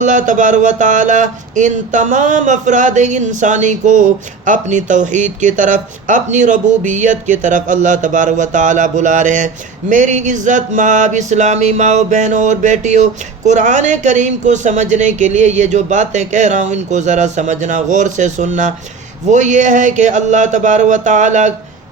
اللہ تبارک و تعالی ان تمام افراد انسانی کو اپنی توحید کی طرف، اپنی ربوبیت کی طرف اللہ تبارک و تعالی بلا رہے ہیں۔ میری عزت ماں، اسلامی ماں بہنوں اور بیٹیوں، قرآن کریم کو سمجھنے کے لیے یہ جو باتیں کہہ رہا ہوں ان کو ذرا سمجھنا، غور سے سننا۔ وہ یہ ہے کہ اللہ تبارک و تعالی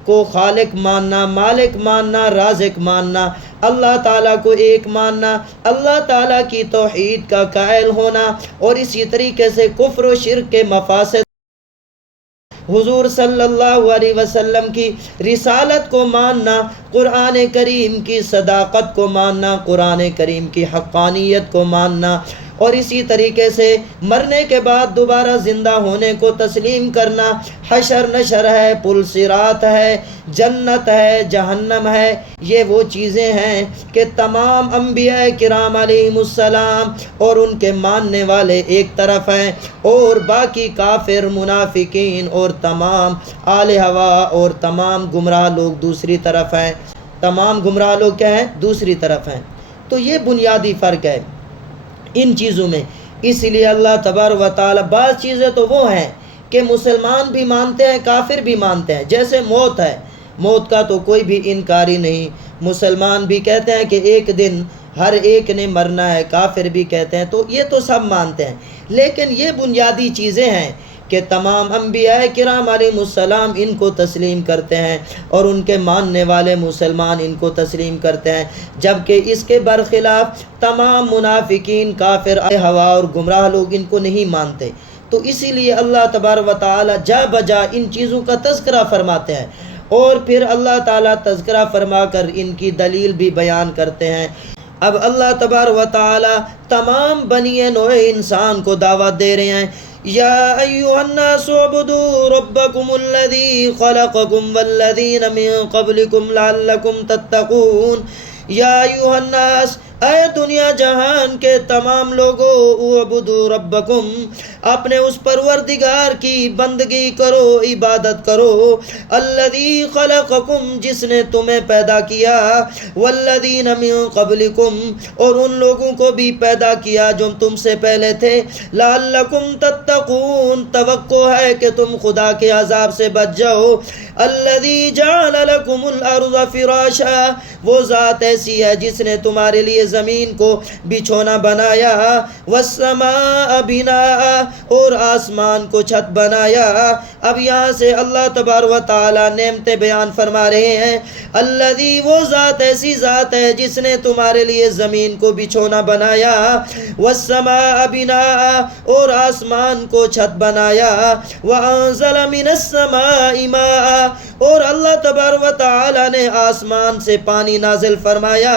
کو خالق ماننا، مالک ماننا، رازق ماننا، اللہ تعالیٰ کو ایک ماننا، اللہ تعالیٰ کی توحید کا قائل ہونا، اور اسی طریقے سے کفر و شرک کے مفاسد، حضور صلی اللہ علیہ وسلم کی رسالت کو ماننا، قرآن کریم کی صداقت کو ماننا، قرآن کریم کی حقانیت کو ماننا، اور اسی طریقے سے مرنے کے بعد دوبارہ زندہ ہونے کو تسلیم کرنا، حشر نشر ہے، پل صراط ہے، جنت ہے، جہنم ہے۔ یہ وہ چیزیں ہیں کہ تمام انبیاء کرام علیہم السلام اور ان کے ماننے والے ایک طرف ہیں، اور باقی کافر، منافقین اور تمام اہل ہوا اور تمام گمراہ لوگ دوسری طرف ہیں۔ تمام گمراہ لوگ کیا ہیں؟ دوسری طرف ہیں۔ تو یہ بنیادی فرق ہے ان چیزوں میں۔ اس لیے اللہ تبارک و تعالی، بعض چیزیں تو وہ ہیں کہ مسلمان بھی مانتے ہیں، کافر بھی مانتے ہیں، جیسے موت ہے، موت کا تو کوئی بھی انکاری نہیں۔ مسلمان بھی کہتے ہیں کہ ایک دن ہر ایک نے مرنا ہے، کافر بھی کہتے ہیں، تو یہ تو سب مانتے ہیں۔ لیکن یہ بنیادی چیزیں ہیں کہ تمام انبیاء کرام علیہ السلام ان کو تسلیم کرتے ہیں، اور ان کے ماننے والے مسلمان ان کو تسلیم کرتے ہیں، جبکہ اس کے برخلاف تمام منافقین، کافر، ہوا اور گمراہ لوگ ان کو نہیں مانتے۔ تو اسی لیے اللہ تبارک و تعالی جا بجا ان چیزوں کا تذکرہ فرماتے ہیں، اور پھر اللہ تعالیٰ تذکرہ فرما کر ان کی دلیل بھی بیان کرتے ہیں۔ اب اللہ تبارک و تعالی تمام بنی نوع انسان کو دعوت دے رہے ہیں، یا ایھا الناس اعبدوا ربکم الذی خلقکم والذین من قبلکم لعلکم تتقون۔ یا ایھا الناس، اے دنیا جہان کے تمام لوگوں، اعبدوا ربکم، اپنے اس پروردگار کی بندگی کرو، عبادت کرو، الذی خلقکم، جس نے تمہیں پیدا کیا، والذین من قبلکم، اور ان لوگوں کو بھی پیدا کیا جو تم سے پہلے تھے، لعلکم تتقون، توقع ہے کہ تم خدا کے عذاب سے بچ جاؤ، الذی جعل لکم الارض فراشا، وہ ذات ایسی ہے جس نے تمہارے لیے زمین کو بچھونا بنایا، والسماء بناء، اور آسمان کو چھت بنایا۔ اب یہاں سے اللہ تبارک و تعالی نعمتیں بیان فرما رہے ہیں، الذی، وہ ذات ایسی ذات ہے جس نے تمہارے لیے زمین کو بچھونا بنایا، والسماء بناء، اور آسمان کو چھت بنایا، وانزل من السماء ماء، اور اللہ تبارک و تعالی نے آسمان سے پانی نازل فرمایا،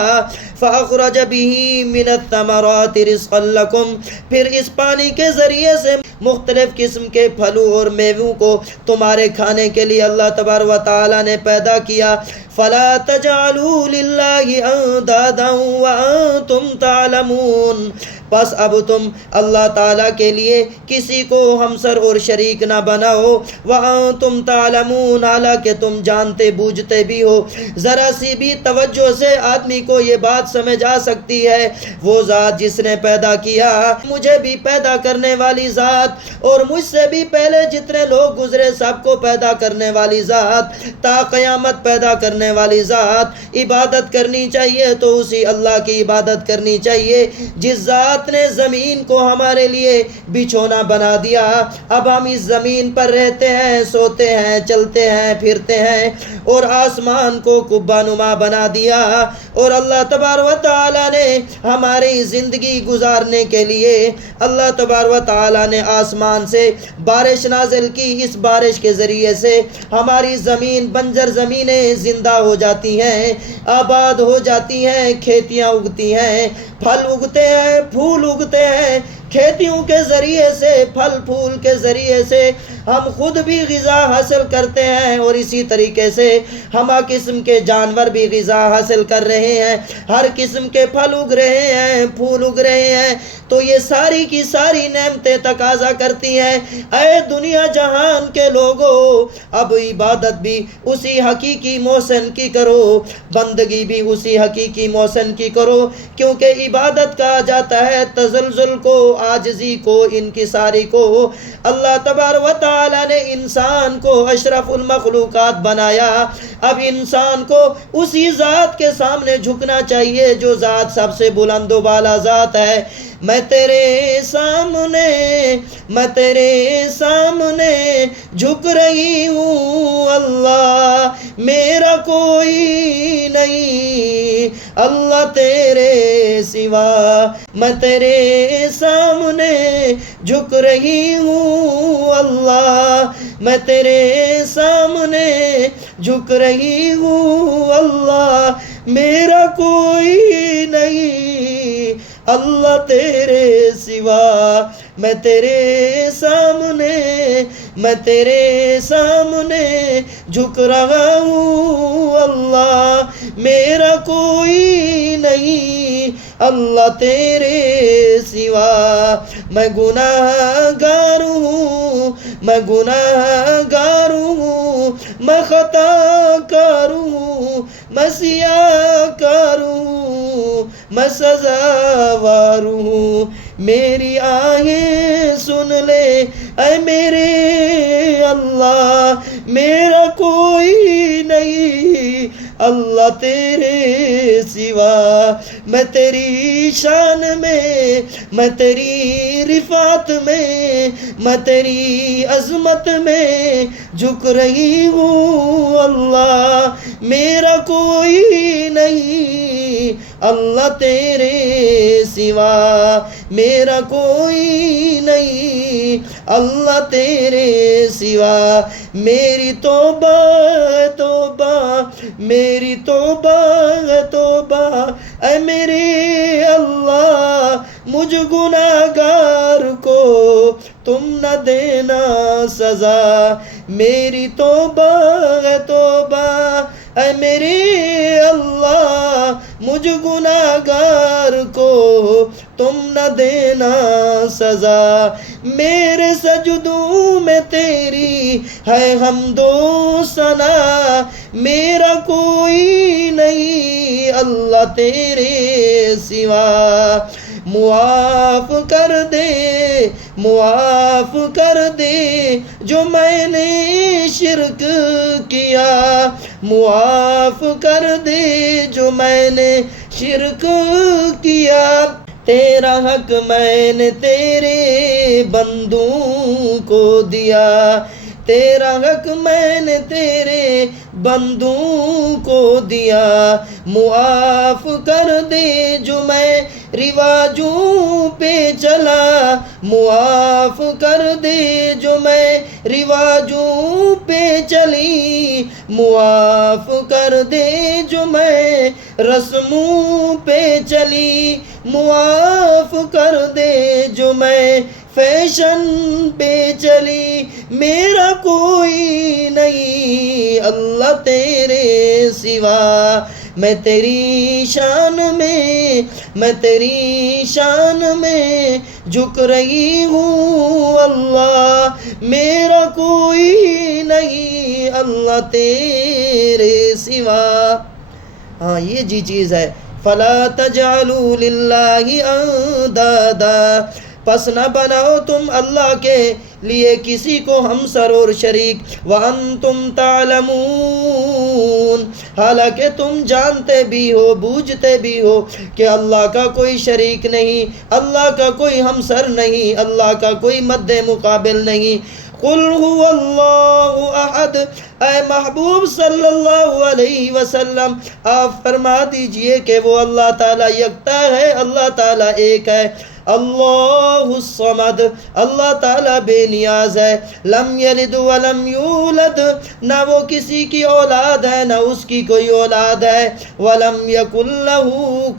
فاخرج به من الثمرات رزقا لکم، پھر اس پانی کے ذریعے سے مختلف قسم کے پھلوں اور میووں کو تمہارے کھانے کے لیے اللہ تبارک و تعالی نے پیدا کیا، فلا تجعلوا للہ اندادا وانتم تعلمون، پس اب تم اللہ تعالیٰ کے لیے کسی کو ہمسر اور شریک نہ بناؤ، وانتم تعلمون، حالانکہ تم جانتے بوجھتے بھی ہو۔ ذرا سی بھی توجہ سے آدمی کو یہ بات سمجھ آ سکتی ہے، وہ ذات جس نے پیدا کیا، مجھے بھی پیدا کرنے والی ذات، اور مجھ سے بھی پہلے جتنے لوگ گزرے سب کو پیدا کرنے والی ذات، تا قیامت پیدا کرنے والی ذات، عبادت کرنی چاہیے تو اسی اللہ کی عبادت کرنی چاہیے جس ذات نے زمین کو ہمارے لیے بچھونا بنا دیا۔ اب ہم اس زمین پر رہتے ہیں، سوتے ہیں، چلتے ہیں، پھرتے ہیں، اور آسمان کو قبہ نما بنا دیا، اور اللہ تبارک و تعالی نے ہماری زندگی گزارنے کے لیے اللہ تبارک و تعالی نے آسمان سے بارش نازل کی، اس بارش کے ذریعے سے ہماری زمین، بنجر زمینیں زندہ ہو جاتی ہیں، آباد ہو جاتی ہیں، کھیتیاں اگتی ہیں، پھل اگتے ہیں، پھول اگتے ہیں، کھیتیوں کے ذریعے سے، پھل پھول کے ذریعے سے ہم خود بھی غذا حاصل کرتے ہیں، اور اسی طریقے سے ہمہ قسم کے جانور بھی غذا حاصل کر رہے ہیں، ہر قسم کے پھل اگ رہے ہیں، پھول اگ رہے ہیں۔ تو یہ ساری کی ساری نعمتیں تقاضا کرتی ہیں، اے دنیا جہان کے لوگوں، اب عبادت بھی اسی حقیقی محسن کی کرو، بندگی بھی اسی حقیقی محسن کی کرو، کیونکہ عبادت کہا جاتا ہے تزلزل کو، عاجزی کو، انکساری کو اللہ تبارک و تعالی نے انسان کو اشرف المخلوقات بنایا۔ اب انسان کو اسی ذات کے سامنے جھکنا چاہیے جو ذات سب سے بلند و بالا ذات ہے۔ میں تیرے سامنے جھک رہی ہوں اللہ، میرا کوئی نہیں اللہ تیرے سوا۔ میں تیرے سامنے جھک رہی ہوں اللہ، میں تیرے سامنے جھک رہی ہوں اللہ، میرا کوئی نہیں اللہ تیرے سوا۔ میں تیرے سامنے جھک رہا ہوں اللہ، میرا کوئی نہیں اللہ تیرے سوا۔ میں گناہگار ہوں، میں خطا کار ہوں، میں سیاہ کار ہوں، میں سزاوار ہوں، میری آہیں سن لے اے میرے اللہ، میرا کوئی نہیں اللہ تیرے سوا۔ میں تیری شان میں، میں تیری رفعت میں، میں تیری عظمت میں جھک رہی ہوں اللہ، میرا کوئی نہیں اللہ تیرے سوا، میرا کوئی نہیں اللہ تیرے سوا۔ میری توبہ توبہ، میری توبہ توبہ اے میرے اللہ، مجھ گناہگار کو تم نہ دینا سزا۔ میری توبہ توبہ اے میرے اللہ، مجھ گناہگار کو تم نہ دینا سزا۔ میرے سجدوں میں تیری ہے حمد و ثنا، میرا کوئی نہیں اللہ تیرے سوا۔ معاف کر دے، معاف کر دے جو میں نے شرک کیا، معاف کر دے جو میں نے شرک کیا۔ تیرا حق میں نے تیرے بندوں کو دیا، تیرا حق میں نے تیرے بندوں کو دیا۔ معاف کر دے جو میں رواجوں پہ چلا، معاف کر دے جو میں رواجوں پہ چلی، معاف کر دے جو میں رسموں پہ چلی، معاف کر دے جو میں فیشن پہ چلی، میرا کوئی نہیں اللہ تیرے سوا۔ میں تیری شان میں، میں تیری شان میں جھک رہی ہوں اللہ، میرا کوئی نہیں اللہ تیرے سوا۔ ہاں یہ جی چیز ہے، فَلَا تَجْعَلُوا لِلَّهِ أَنْدَادًا، پس نہ بناؤ تم اللہ کے لیے کسی کو ہمسر اور شریک، وَأَنْتُمْ تَعْلَمُونَ، حالانکہ تم جانتے بھی ہو، بوجھتے بھی ہو کہ اللہ کا کوئی شریک نہیں، اللہ کا کوئی ہمسر نہیں، اللہ کا کوئی مد مقابل نہیں۔ قُلْ هُوَ اللَّهُ أَحَدٌ، اے محبوب صلی اللہ علیہ وسلم آپ فرما دیجئے کہ وہ اللہ تعالیٰ یکتا ہے، اللہ تعالیٰ ایک ہے۔ اللہ الصمد، اللہ تعالیٰ بے نیاز ہے۔ لم یلد ولم یولد، نہ وہ کسی کی اولاد ہے نہ اس کی کوئی اولاد ہے۔ ولم یکن لہ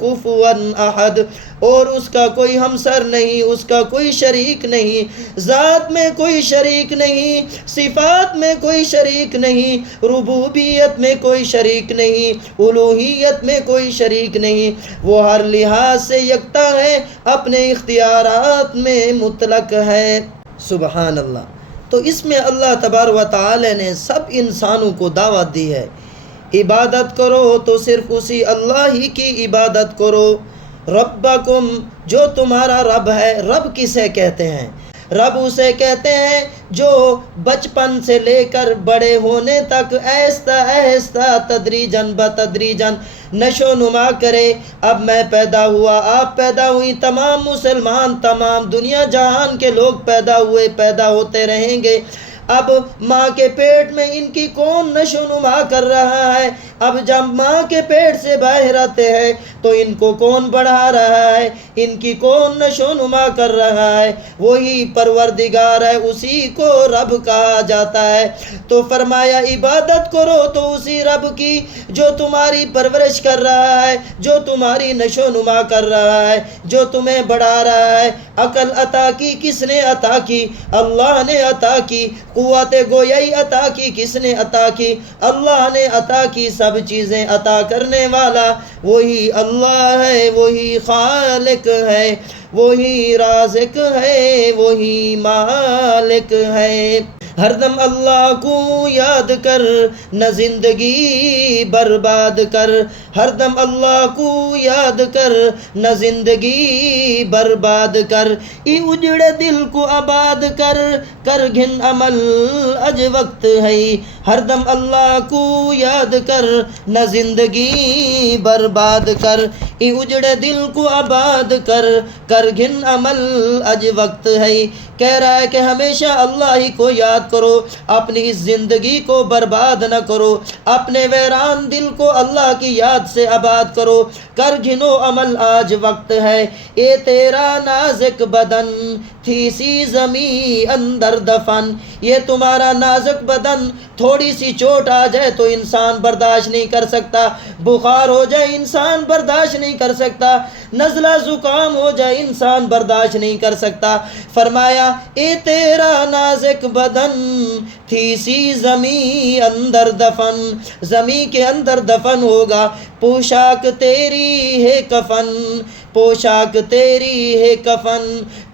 کفوا احد، اور اس کا کوئی ہمسر نہیں، اس کا کوئی شریک نہیں، ذات میں کوئی شریک نہیں، صفات میں کوئی شریک نہیں، ربوبیت میں کوئی شریک نہیں، الوہیت میں کوئی شریک نہیں۔ وہ ہر لحاظ سے یکتا ہے، اپنے اختیارات میں مطلق ہے۔ سبحان اللہ۔ تو اس میں اللہ تبارک و تعالی نے سب انسانوں کو دعوت دی ہے، عبادت کرو تو صرف اسی اللہ ہی کی عبادت کرو، ربکم، جو تمہارا رب ہے۔ رب کسے کہتے ہیں؟ رب اسے کہتے ہیں جو بچپن سے لے کر بڑے ہونے تک آہستہ آہستہ تدریجاً بتدریجاً نشو نما کرے۔ اب میں پیدا ہوا، آپ پیدا ہوئی، تمام مسلمان، تمام دنیا جہان کے لوگ پیدا ہوئے، پیدا ہوتے رہیں گے۔ اب ماں کے پیٹ میں ان کی کون نشو نما کر رہا ہے؟ اب جب ماں کے پیٹ سے باہر آتے ہیں تو ان کو کون بڑھا رہا ہے؟ ان کی کون نشو نما کر رہا ہے؟ وہی پروردگار ہے، اسی کو رب کہا جاتا ہے۔ تو فرمایا عبادت کرو تو اسی رب کی جو تمہاری پرورش کر رہا ہے، جو تمہاری نشو نما کر رہا ہے، جو تمہیں بڑھا رہا ہے۔ عقل عطا کی کس نے عطا کی؟ اللہ نے عطا کی۔ قوت گویائی عطا کی کس نے عطا کی؟ اللہ نے عطا کی۔ سب چیزیں عطا کرنے والا وہی اللہ ہے، وہی خالق ہے، وہی رازق ہے، وہی مالک ہے۔ ہر دم اللہ کو یاد کر، نہ زندگی برباد کر۔ ہر دم اللہ کو یاد کر، نہ زندگی برباد کر۔ ای اجڑے دل کو آباد کر، کر گھن عمل اج وقت ہے۔ ہر دم اللہ کو یاد کر، نہ زندگی برباد کر۔ ای اجڑے دل کو آباد کر، کر گھن عمل اج وقت ہے۔ کہہ رہا ہے کہ ہمیشہ اللہ ہی کو یاد کرو، اپنی اس زندگی کو برباد نہ کرو، اپنے ویران دل کو اللہ کی یاد سے آباد کرو۔ کر گھنو عمل آج وقت ہے، اے تیرا نازک بدن تھی سی زمیں اندر دفن۔ یہ تمہارا نازک بدن، تھوڑی سی چوٹ آ جائے تو انسان برداشت نہیں کر سکتا، بخار ہو جائے انسان برداشت نہیں کر سکتا، نزلہ زکام ہو جائے انسان برداشت نہیں کر سکتا۔ فرمایا اے تیرا نازک بدن تھی سی زمیں اندر دفن، زمیں کے اندر دفن ہوگا۔ پوشاک تیری ہے کفن، پوشاک تیری ہے کفن۔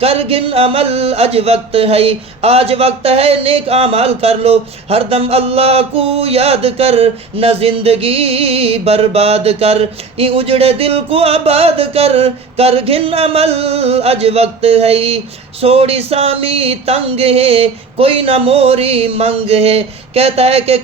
کر گن عمل اج وقت ہے، آج وقت ہے نیک اعمال کر لو۔ ہر دم اللہ کو یاد کر، نہ زندگی برباد کر۔ ای اجڑے دل کو آباد کر، کر گن عمل اج وقت ہے۔ سوڑی سامی تنگ ہے، کوئی نہ موری منگ ہے۔ کہتا ہے کہ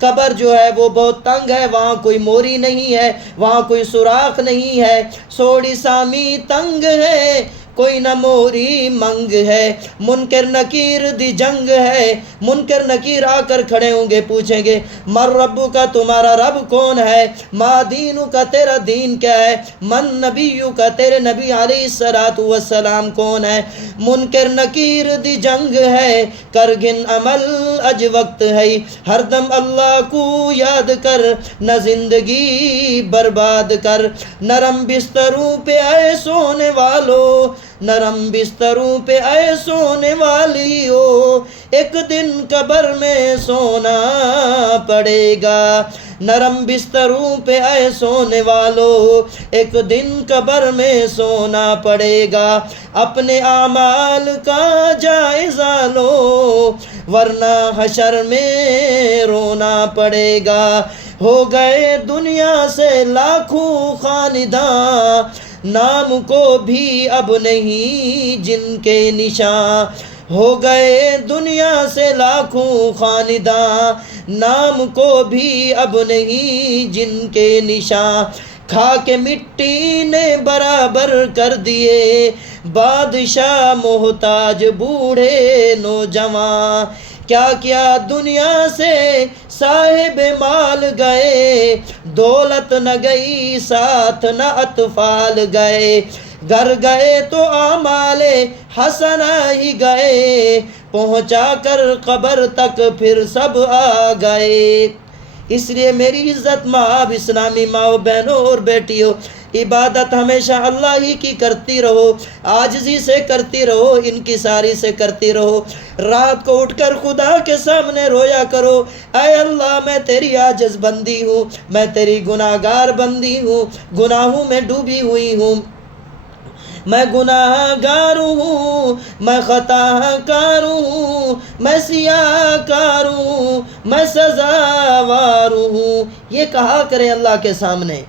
قبر جو ہے وہ بہت تنگ ہے، وہاں کوئی موری نہیں ہے، وہاں کوئی سوراخ نہیں ہے۔ سوڑی سامی تنگ ہے، کوئی نہ موری منگ ہے۔ منکر نکیر دی جنگ ہے، منکر نکیر آ کر کھڑے ہوں گے، پوچھیں گے مر ربو کا، تمہارا رب کون ہے؟ ما دینو کا، تیرا دین کیا ہے؟ من نبیو کا، تیرے نبی علیہ الصلوۃ والسلام کون ہے؟ منکر نکیر دی جنگ ہے، کر گن عمل اج وقت ہے۔ ہر دم اللہ کو یاد کر، نہ زندگی برباد کر۔ نرم بستروں پہ آئے سونے والو، نرم بستروں پہ آئے سونے والی ہو، ایک دن قبر میں سونا پڑے گا۔ نرم بستروں پہ آئے سونے والو، ایک دن قبر میں سونا پڑے گا۔ اپنے اعمال کا جائزہ لو، ورنہ حشر میں رونا پڑے گا۔ ہو گئے دنیا سے لاکھوں خانداں، نام کو بھی اب نہیں جن کے نشاں۔ ہو گئے دنیا سے لاکھوں خانداں، نام کو بھی اب نہیں جن کے نشاں۔ کھا کے مٹی نے برابر کر دیے بادشاہ محتاج بوڑھے نوجوان۔ کیا کیا دنیا سے صاحب مال گئے، دولت نہ گئی ساتھ نہ اطفال گئے۔ گھر گئے تو اعمال حسنہ ہی گئے، پہنچا کر قبر تک پھر سب آ گئے۔ اس لیے میری عزت ماں، اسلامی ماں بہنوں اور بیٹیوں، عبادت ہمیشہ اللہ ہی کی کرتی رہو، عاجزی سے کرتی رہو، انکساری سے کرتی رہو۔ رات کو اٹھ کر خدا کے سامنے رویا کرو، اے اللہ میں تیری عاجز بندی ہوں، میں تیری گناہ گار بندی ہوں، گناہوں میں ڈوبی ہوئی ہوں، میں گناہ گار ہوں، میں خطا کار ہوں، میں سیاہ کار ہوں، میں سزاوار ہوں۔ یہ کہا کرے اللہ کے سامنے۔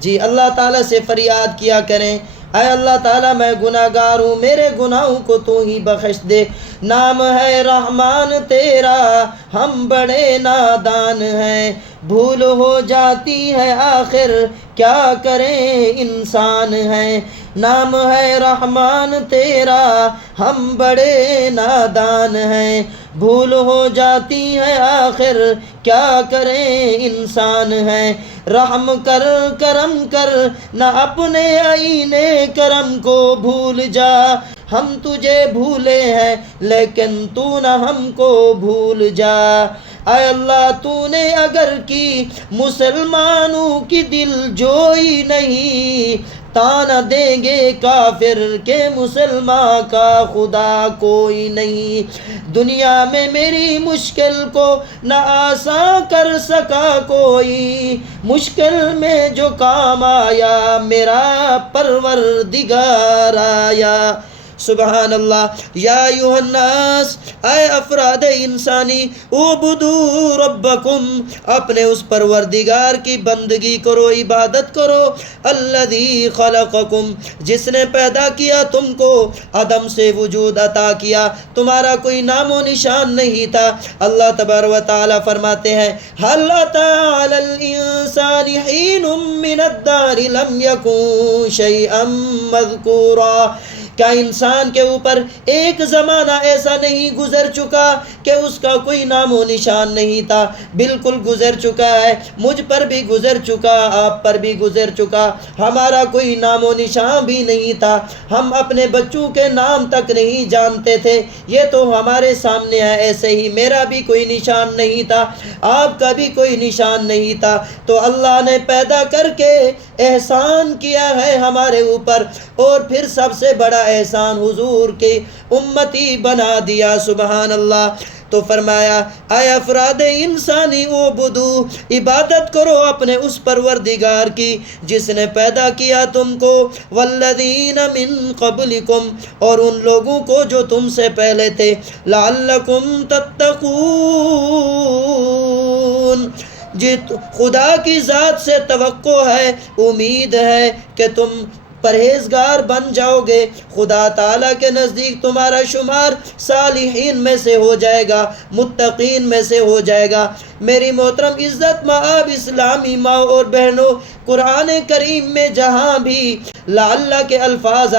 جی اللہ تعالیٰ سے فریاد کیا کریں، اے اللہ تعالیٰ میں گناہ گار ہوں، میرے گناہوں کو تو ہی بخش دے۔ نام ہے رحمان تیرا، ہم بڑے نادان ہیں، بھول ہو جاتی ہے آخر کیا کریں انسان ہیں۔ نام ہے رحمان تیرا، ہم بڑے نادان ہیں، بھول ہو جاتی ہے آخر کیا کریں انسان ہیں۔ رحم کر کرم کر نہ اپنے آئینے کرم کو بھول جا، ہم تجھے بھولے ہیں لیکن تو نہ ہم کو بھول جا۔ اے اللہ تو نے اگر کی مسلمانوں کی دل جوئی نہیں، تانا دیں گے کافر کے مسلمان کا خدا کوئی نہیں۔ دنیا میں میری مشکل کو نہ آسان کر سکا کوئی، مشکل میں جو کام آیا میرا پروردگار آیا۔ سبحان اللہ۔ یا ایھا الناس، اے افراد انسانی، اعبدوا ربکم، اپنے اس پروردگار کی بندگی کرو، عبادت کرو، الذی خلقکم، جس نے پیدا کیا تم کو، عدم سے وجود عطا کیا، تمہارا کوئی نام و نشان نہیں تھا۔ اللہ تبارک و تعالی فرماتے ہیں هل اتى على الانسان حين من الدهر لم يكن شيئا مذكورا، کیا انسان کے اوپر ایک زمانہ ایسا نہیں گزر چکا کہ اس کا کوئی نام و نشان نہیں تھا؟ بالکل گزر چکا ہے، مجھ پر بھی گزر چکا، آپ پر بھی گزر چکا، ہمارا کوئی نام و نشان بھی نہیں تھا، ہم اپنے بچوں کے نام تک نہیں جانتے تھے، یہ تو ہمارے سامنے ہے۔ ایسے ہی میرا بھی کوئی نشان نہیں تھا، آپ کا بھی کوئی نشان نہیں تھا، تو اللہ نے پیدا کر کے احسان کیا ہے ہمارے اوپر، اور پھر سب سے بڑا احسان حضور کے امتی بنا دیا۔ سبحان اللہ۔ تو فرمایا اے افراد انسانی اعبدو، عبادت کرو اپنے اس پروردگار کی جس نے پیدا کیا تم کو، والذین من قبلکم، اور ان لوگوں کو جو تم سے پہلے تھے، لعلکم تتقون، خدا کی ذات سے توقع ہے، امید ہے کہ تم پرہیزگار بن جاؤ گے، خدا تعالیٰ کے نزدیک تمہارا شمار صالحین میں سے ہو جائے گا، متقین میں سے ہو جائے گا۔ میری محترم عزت مآب اسلامی ماں اور بہنوں، قرآن کریم میں جہاں بھی لعل کے الفاظ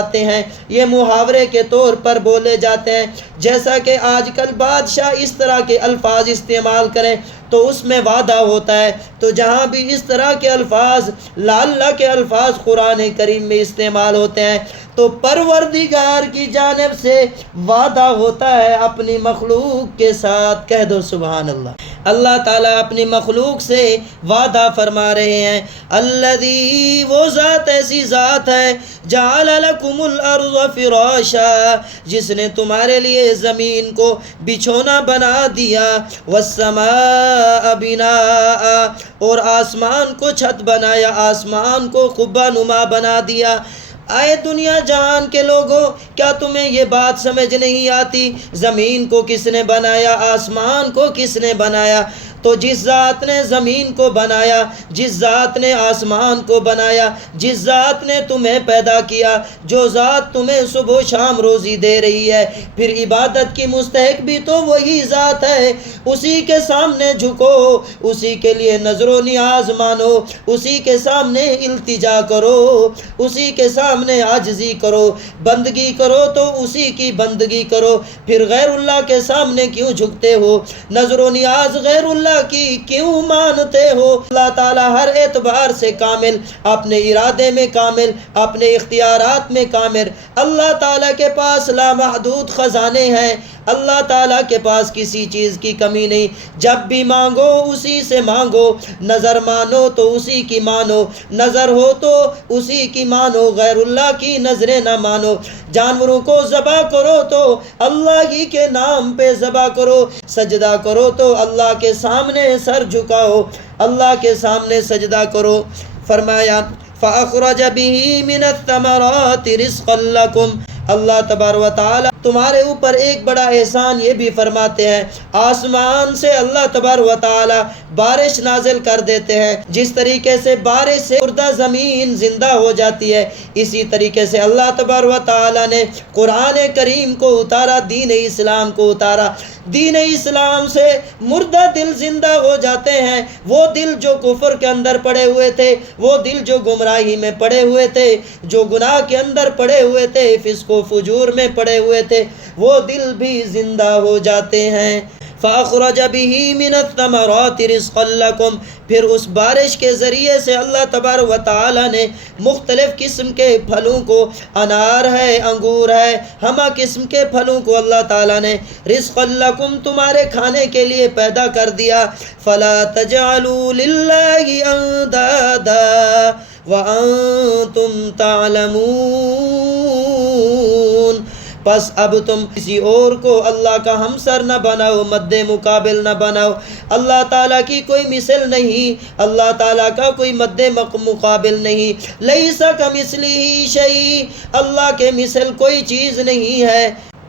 آتے ہیں، یہ محاورے کے طور پر بولے جاتے ہیں، جیسا کہ آج کل بادشاہ اس طرح کے الفاظ استعمال کریں تو اس میں وعدہ ہوتا ہے، تو جہاں بھی اس طرح کے الفاظ لعل کے الفاظ قرآن کریم میں استعمال ہوتے ہیں تو پروردگار کی جانب سے وعدہ ہوتا ہے اپنی مخلوق کے ساتھ۔ کہہ دو سبحان اللہ۔ اللہ تعالیٰ اپنی مخلوق سے وعدہ فرما رہے ہیں، الذی، وہ ذات ایسی ذات ہے، جعل لکم الارض فراشا، جس نے تمہارے لیے زمین کو بچھونا بنا دیا، والسماء بناء، اور آسمان کو چھت بنایا، آسمان کو قبہ نما بنا دیا۔ آئے دنیا جہان کے لوگوں، کیا تمہیں یہ بات سمجھ نہیں آتی زمین کو کس نے بنایا، آسمان کو کس نے بنایا؟ تو جس ذات نے زمین کو بنایا، جس ذات نے آسمان کو بنایا، جس ذات نے تمہیں پیدا کیا، جو ذات تمہیں صبح و شام روزی دے رہی ہے، پھر عبادت کی مستحق بھی تو وہی ذات ہے، اسی کے سامنے جھکو، اسی کے لیے نظر و نیاز مانو، اسی کے سامنے التجا کرو، اسی کے سامنے عاجزی کرو، بندگی کرو تو اسی کی بندگی کرو، پھر غیر اللہ کے سامنے کیوں جھکتے ہو؟ نظر و نیاز غیر اللہ کی کیوں مانتے ہو؟ اللہ تعالیٰ ہر اعتبار سے کامل، اپنے ارادے میں کامل، اپنے اختیارات میں کامل، اللہ تعالیٰ کے پاس لامحدود خزانے ہیں، اللہ تعالیٰ کے پاس کسی چیز کی کمی نہیں، جب بھی مانگو اسی سے مانگو، نظر مانو تو اسی کی مانو، نظر ہو تو اسی کی مانو، غیر اللہ کی نظریں نہ مانو، جانوروں کو ذبح کرو تو اللہ ہی کے نام پہ ذبح کرو، سجدہ کرو تو اللہ کے سامنے سر جھکاؤ، اللہ کے سامنے سجدہ کرو۔ فرمایا فَأَخْرَجَ بِهِ مِنَ الثَّمَرَاتِ رِزْقًا لَكُمْ، اللہ تبارک و تعالی تمہارے اوپر ایک بڑا احسان یہ بھی فرماتے ہیں، آسمان سے اللہ تبارک و تعالی بارش نازل کر دیتے ہیں، جس طریقے سے بارش سے مردہ زمین زندہ ہو جاتی ہے، اسی طریقے سے اللہ تبارک و تعالی نے قرآن کریم کو اتارا، دین اسلام کو اتارا، دین اسلام سے مردہ دل زندہ ہو جاتے ہیں، وہ دل جو کفر کے اندر پڑے ہوئے تھے، وہ دل جو گمراہی میں پڑے ہوئے تھے، جو گناہ کے اندر پڑے ہوئے تھے، فسق و فجور میں پڑے ہوئے تھے، وہ دل بھی زندہ ہو جاتے ہیں۔ فَأَخْرَجَ بِهِ مِنَ الثَّمَرَاتِ رِزْقًا لَكُمْ، پھر اس بارش کے ذریعے سے اللہ تبارک و تعالی نے مختلف قسم کے پھلوں کو، انار ہے، انگور ہے، ہمہ قسم کے پھلوں کو اللہ تعالی نے رزقا لکم تمہارے کھانے کے لیے پیدا کر دیا۔ فَلَا تَجْعَلُوا لِلَّهِ أَنْدَادًا وَأَنْتُمْ تَعْلَمُونَ، پس اب تم کسی اور کو اللہ کا ہمسر نہ بناؤ، مد مقابل نہ بناؤ۔ اللہ تعالیٰ کی کوئی مثل نہیں، اللہ تعالیٰ کا کوئی مد مقابل نہیں۔ لیس کمثلہ شیء، اللہ کے مثل کوئی چیز نہیں ہے۔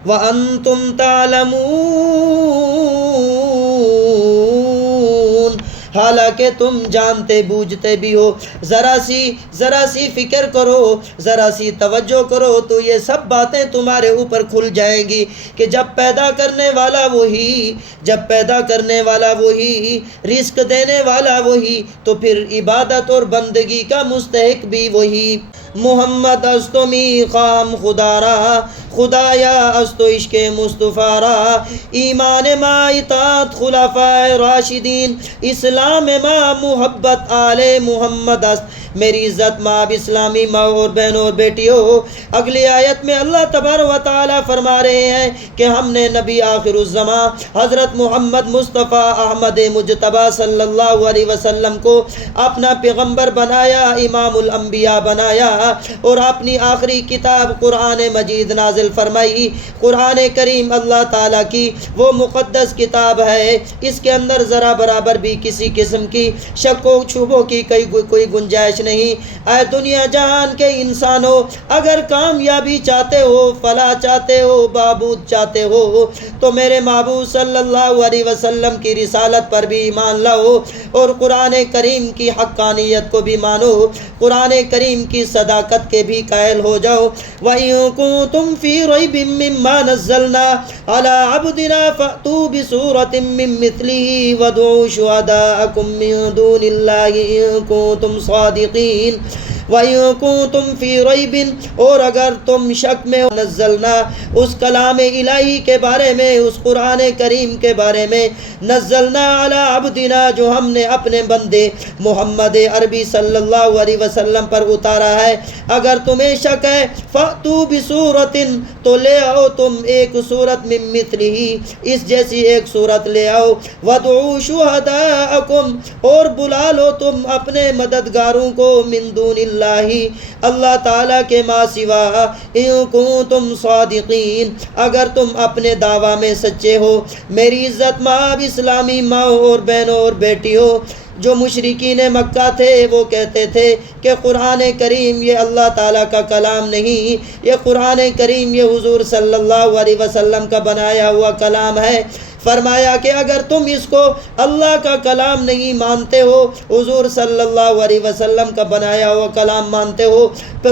وَأَنْتُمْ تَعْلَمُونَ، حالانکہ تم جانتے بوجھتے بھی ہو۔ ذرا سی فکر کرو، ذرا سی توجہ کرو تو یہ سب باتیں تمہارے اوپر کھل جائیں گی کہ جب پیدا کرنے والا وہی، رزق دینے والا وہی، تو پھر عبادت اور بندگی کا مستحق بھی وہی۔ محمد است و میخام خدا را، خدایا است و عشق مصطفیٰ را، ایمان ما اطاعت خلفائے راشدین، اسلام ما محبت آل محمد است۔ میری عزت ماں اب اسلامی ماں اور بہنوں اور بیٹیوں، اگلی آیت میں اللہ تبارک و تعالیٰ فرما رہے ہیں کہ ہم نے نبی آخر الزمان حضرت محمد مصطفیٰ احمد مجتبیٰ صلی اللہ علیہ وسلم کو اپنا پیغمبر بنایا، امام الانبیاء بنایا، اور اپنی آخری کتاب قرآن مجید نازل فرمائی۔ قرآن کریم اللہ تعالیٰ کی وہ مقدس کتاب ہے، اس کے اندر ذرا برابر بھی کسی قسم کی شک و شبہ کی کوئی گنجائش نہیں۔ اے دنیا جہان کے انسانوں، اگر کامیابی چاہتے ہو، فلاح چاہتے ہو، بہبود چاہتے ہو، تو میرے محبوب صلی اللہ علیہ وسلم کی رسالت پر بھی ایمان لاؤ اور قرآن کریم کی حقانیت کو بھی مانو، قرآن کریم کی صداقت کے بھی قائل ہو جاؤ۔ وَإِن كُنتُمْ فِي رَيْبٍ مِّمَّا نَزَّلْنَا عَلَىٰ عَبْدِنَا فَأْتُوا بِسُورَةٍ مِّن مِّثْلِهِ وَادْعُوا شُهَدَاءَكُم مِّن دُونِ اللَّهِ إِن كُنتُمْ صَادِقِينَ۔ وَإِن كُنتُمْ فِي رَيْبٍ، اور اگر تم شک میں نزلنا اس کلام الہی کے بارے میں، اس قرآن کریم کے بارے میں، نزلنا علی عبدنا، جو ہم نے اپنے بندے محمد عربی صلی اللہ علیہ وسلم پر اتارا ہے، اگر تمہیں شک ہے، فَأْتُوا بِسُورَةٍ، تو لے آؤ تم ایک سورت من مثلہ، اس جیسی ایک سورت لے آؤ، وَادْعُوا شُهَدَاءَكُمْ، اور بلا لو تم اپنے مددگاروں کو، من دون اللہ تعالیٰ کے ما سوا، ان کنتم صادقین، اگر تم اپنے دعویٰ میں سچے ہو۔ میری عزت ماں اسلامی ماں اور بہنوں اور بیٹیوں، جو مشرکین مکہ تھے وہ کہتے تھے کہ قرآن کریم یہ اللہ تعالیٰ کا کلام نہیں، یہ قرآن کریم یہ حضور صلی اللہ علیہ وسلم کا بنایا ہوا کلام ہے۔ فرمایا کہ اگر تم اس کو اللہ کا کلام نہیں مانتے ہو، حضور صلی اللہ علیہ وسلم کا بنایا ہوا کلام مانتے ہو،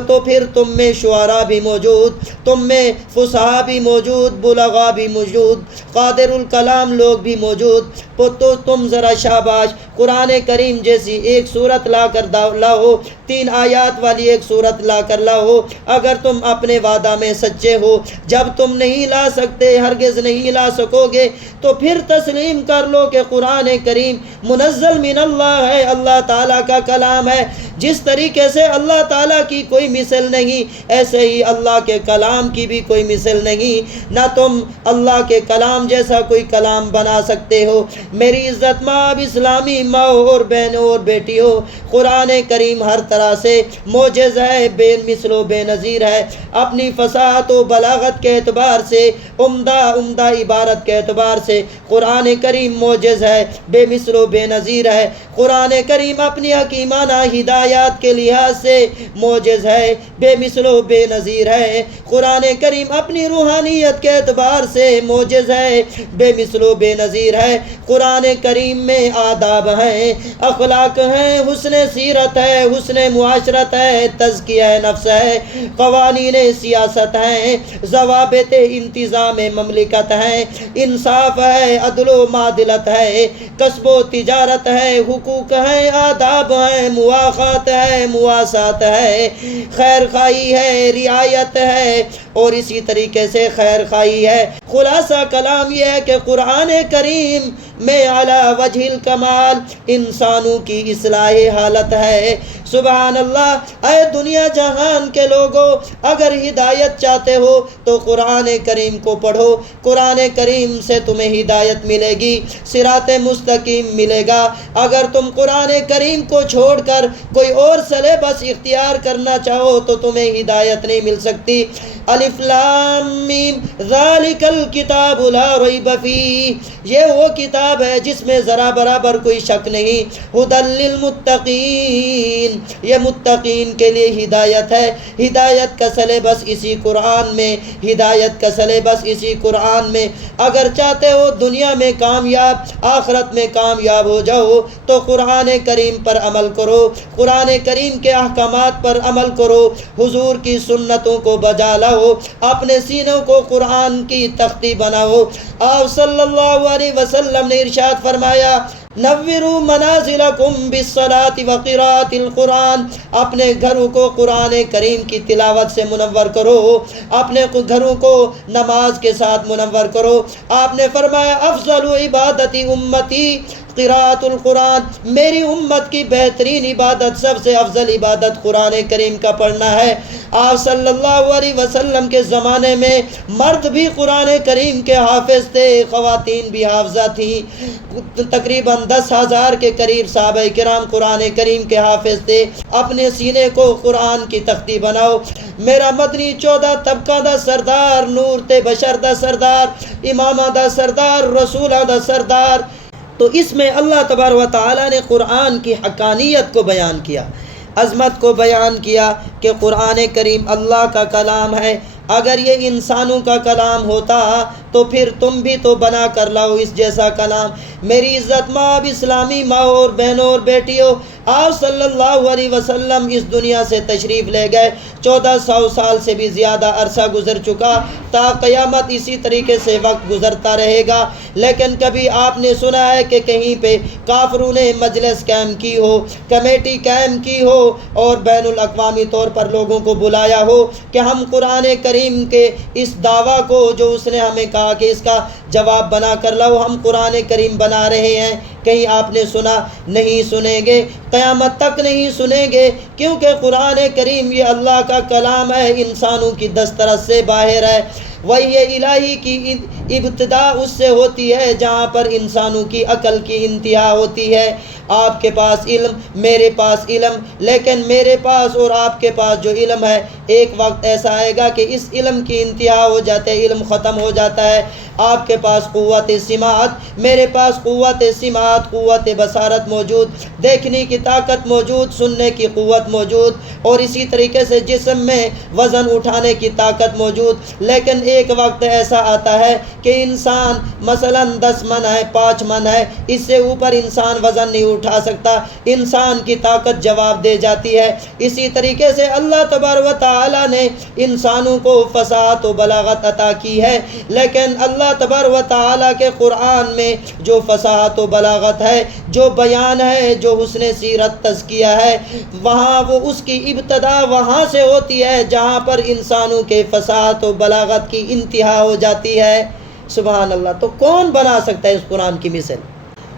تو پھر تم میں شعراء بھی موجود، تم میں فصحاء بھی موجود، بلغاء بھی موجود، قادر الکلام لوگ بھی موجود، تو تم ذرا شاباش قرآن کریم جیسی ایک صورت لا کر لاؤ، 3 آیات والی ایک صورت لا کر لاؤ، اگر تم اپنے وعدہ میں سچے ہو۔ جب تم نہیں لا سکتے، ہرگز نہیں لا سکو گے، تو پھر تسلیم کر لو کہ قرآن کریم منزل من اللہ ہے، اللہ تعالیٰ کا کلام ہے۔ جس طریقے سے اللہ تعالیٰ کی کوئی مثل نہیں، ایسے ہی اللہ کے کلام کی بھی کوئی مثل نہیں، نہ تم اللہ کے کلام جیسا کوئی کلام بنا سکتے ہو۔ میری عزت ماں اسلامی ماں اور بہنوں اور بیٹیوں، قرآن کریم ہر طرح سے معجز ہے، بے مثل و بے نظیر ہے، اپنی فصاحت و بلاغت کے اعتبار سے، عمدہ عبارت کے اعتبار سے قرآن کریم معجز ہے، بے مثل و بے نظیر ہے۔ قرآن کریم اپنی حکیمانہ ہدایات کے لحاظ سے معجز ہے، بے مثل و بے نظیر ہے۔ قرآن کریم اپنی روحانیت کے اعتبار سے معجز ہے، بے مثل و بے نظیر ہے۔ قرآن کریم میں آداب ہیں، اخلاق ہیں، حسن سیرت ہے، حسن معاشرت ہے، تزکیہ نفس ہے، قوانین سیاست ہیں، ضوابط انتظام مملکت ہیں، انصاف ہے، عدل و معدلت ہے، کسب و تجارت ہے، حقوق ہیں، آداب ہیں، مواخات ہے، مواسات ہے، خیر خواہی ہے، رعایت ہے، اور اسی طریقے سے خیر خواہی ہے۔ خلاصہ کلام یہ ہے کہ قرآن کریم میں علی وجہ الکمال انسانوں کی اصلاح حالت ہے۔ سبحان اللہ! اے دنیا جہان کے لوگوں، اگر ہدایت چاہتے ہو تو قرآن کریم کو پڑھو۔ قرآن کریم سے تمہیں ہدایت ملے گی، صراط مستقیم ملے گا۔ اگر تم قرآن کریم کو چھوڑ کر کوئی اور سلیبس اختیار کرنا چاہو تو تمہیں ہدایت نہیں مل سکتی۔ الف لام میم ذالک الکتاب لا ریب فیہ، یہ وہ کتاب ہے جس میں ذرا برابر کوئی شک نہیں۔ ھدی للمتقین، یہ متقین کے لیے ہدایت ہے۔ ہدایت کا سلیبس اسی قرآن میں، ہدایت کا سلیبس اسی قرآن میں۔ اگر چاہتے ہو دنیا میں کامیاب، آخرت میں کامیاب ہو جاؤ تو قرآن کریم پر عمل کرو، قرآن کریم کے احکامات پر عمل کرو، حضور کی سنتوں کو بجا لاؤ، اپنے سینوں کو قرآن کی تختی بناؤ۔ آپ صلی اللہ علیہ وسلم نے ارشاد فرمایا، نوروا منازلکم بالصلاۃ وقراءۃ القرآن، اپنے گھروں کو قرآن کریم کی تلاوت سے منور کرو، اپنے گھروں کو نماز کے ساتھ منور کرو۔ آپ نے فرمایا، افضل عبادت امتی قراءۃ القرآن، میری امت کی بہترین عبادت، سب سے افضل عبادت قرآن کریم کا پڑھنا ہے۔ آپ صلی اللہ علیہ وسلم کے زمانے میں مرد بھی قرآن کریم کے حافظ تھے، خواتین بھی حافظہ تھیں۔ تقریباً 10,000 کے قریب صحابہ کرام قرآن کریم کے حافظ تھے۔ اپنے سینے کو قرآن کی تختی بناؤ۔ میرا مدنی 14 طبقہ دا سردار، نور تے بشر دا سردار، امامہ دا سردار، رسولہ دا سردار۔ تو اس میں اللہ تبارک و تعالیٰ نے قرآن کی حقانیت کو بیان کیا، عظمت کو بیان کیا کہ قرآن کریم اللہ کا کلام ہے۔ اگر یہ انسانوں کا کلام ہوتا تو پھر تم بھی تو بنا کر لاؤ اس جیسا کلام۔ میری عزت ماں اسلامی ماں اور بہنوں اور بیٹیوں، آپ صلی اللہ علیہ وسلم اس دنیا سے تشریف لے گئے، 1400 سال سے بھی زیادہ عرصہ گزر چکا، تا قیامت اسی طریقے سے وقت گزرتا رہے گا۔ لیکن کبھی آپ نے سنا ہے کہ کہیں پہ کافروں نے مجلس قائم کی ہو، کمیٹی قائم کی ہو اور بین الاقوامی طور پر لوگوں کو بلایا ہو کہ ہم قرآن کریم کے اس دعویٰ کو جو اس نے ہمیں کہا کہ اس کا جواب بنا کر لاؤ، ہم قرآن کریم بنا رہے ہیں؟ کہیں آپ نے سنا؟ نہیں سنیں گے، قیامت تک نہیں سنیں گے، کیونکہ قرآن کریم یہ اللہ کا کلام ہے، انسانوں کی دسترس سے باہر ہے۔ وہی الہی کی ابتدا اس سے ہوتی ہے جہاں پر انسانوں کی عقل کی انتہا ہوتی ہے۔ آپ کے پاس علم، میرے پاس علم، لیکن میرے پاس اور آپ کے پاس جو علم ہے، ایک وقت ایسا آئے گا کہ اس علم کی انتہا ہو جاتا ہے، علم ختم ہو جاتا ہے۔ آپ کے پاس قوت سماعت، میرے پاس قوت سماعت، قوت بصارت موجود، دیکھنے کی طاقت موجود، سننے کی قوت موجود، اور اسی طریقے سے جسم میں وزن اٹھانے کی طاقت موجود۔ لیکن ایک وقت ایسا آتا ہے کہ انسان مثلا 10 من ہے، 5 من ہے، اس سے اوپر انسان وزن نہیں اٹھا سکتا، انسان کی طاقت جواب دے جاتی ہے۔ اسی طریقے سے اللہ تبارک و تعالی نے انسانوں کو فصاحت و بلاغت عطا کی ہے، لیکن اللہ تبارک و تعالی کے قرآن میں جو فصاحت و بلاغت ہے، جو بیان ہے، جو حسن سیرت تزکیہ ہے، وہاں وہ اس کی ابتدا وہاں سے ہوتی ہے جہاں پر انسانوں کے فصاحت و بلاغت کی انتہا ہو جاتی ہے۔ سبحان اللہ! تو کون بنا سکتا ہے اس قرآن کی مثل؟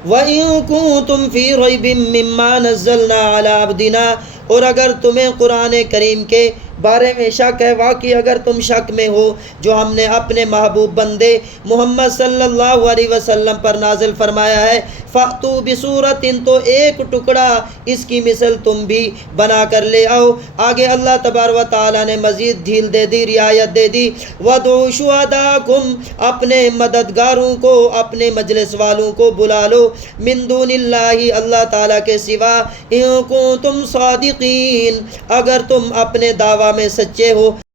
وَإِن كُنتُمْ فِي رَيْبٍ مِّمَّا نَزَّلْنَا عَلَىٰ عَبْدِنَا، اور اگر تمہیں قرآن کریم کے بارے میں شک ہے، واقعی اگر تم شک میں ہو جو ہم نے اپنے محبوب بندے محمد صلی اللہ علیہ وسلم پر نازل فرمایا ہے، فَأْتُوا بِصُورَةٍ، تو ایک ٹکڑا اس کی مثل تم بھی بنا کر لے آؤ۔ آگے اللہ تبارک و تعالیٰ نے مزید ڈھیل دے دی، رعایت دے دی، وَادْعُوا شُهَدَاءَكُمْ، اپنے مددگاروں کو، اپنے مجلس والوں کو بلا لو، من دون اللہ، اللہ تعالیٰ کے سوا، ان کنتم صادقین، اگر تم اپنے دعویٰ میں سچے ہو۔